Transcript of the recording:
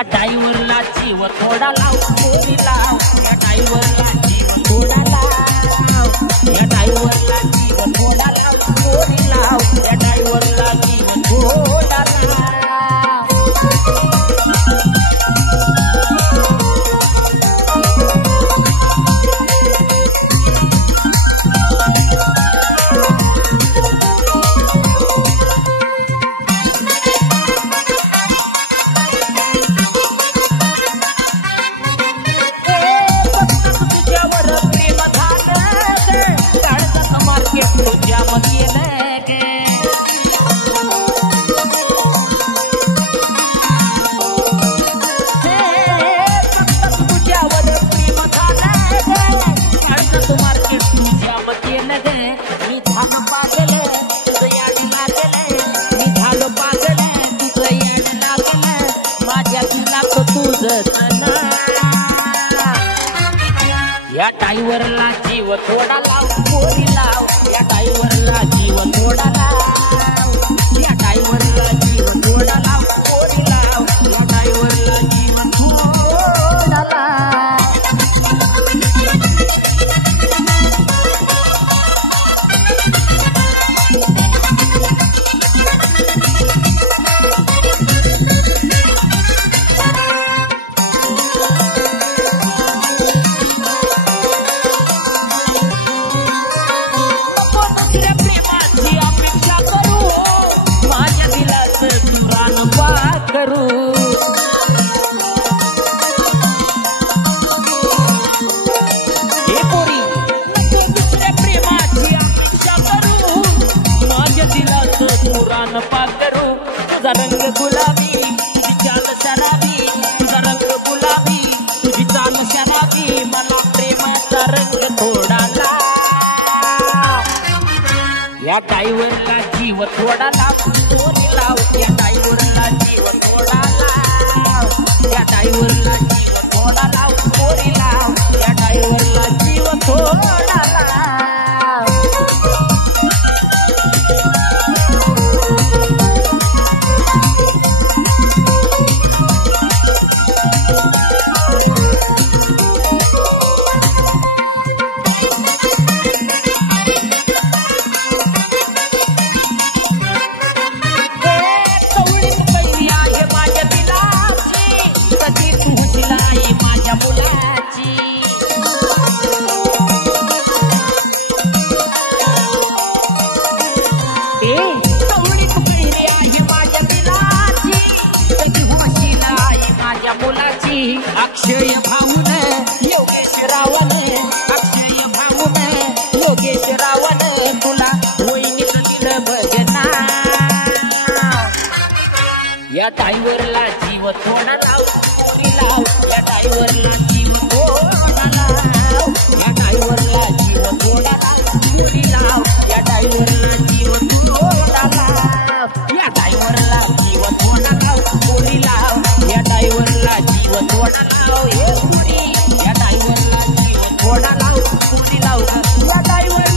या ड्रायव्हरला जीव थोडा लाव पोरीला, या ड्रायव्हरला जीव थोडा लाव, या ड्रायव्हरला जीव थोडा लाव पोरीला, या ड्रायव्हरला जीव थोडा लाव. या ड्रायव्हरला जीव थोडा लाव पोरी लाव, या ड्रायव्हरला जीव थोडा लाव, या ड्रायव्हरला जीव थोडा लाव पोरी लाव, या ड्रायव्हरला जीव थोडा लाव. तुझा रंग गुलाबी तुझी चाल शराबी, तुझा रंग गुलाबी तुझी चाल शराबी, मला प्रेमाचा रंग थोडा लाव. या ड्रायव्हरला जीव थोडा लाव पोरी लाव, या ड्रायव्हरला जीव थोडा लाव, या ड्रायव्हरला जीव थोडा लाव पोरी लाव, या ड्रायव्हरला जीव थोडा लाव. अक्षय भाऊन योगेश रावण, अक्षय भाऊन योगेश रावण, तुला वहिनीच दिलं भजना. या ड्रायव्हरला जीव थोडा लाव पोरी लाव, या ड्रायव्हरला जीव थोडा लाव, या ड्रायव्हरला जीव थोडा लाव पोरी लाव, या ड्रायव्हरला जीव थोडा लाव, या ड्रायव्हरला जीव थोडा लाव पोरी लाव, या ड्रायव्हरला जीव थोडा लाव हे पोरी, या ड्रायव्हरला जीव थोडा लाव पोरी लाव, या ड्रायव्हर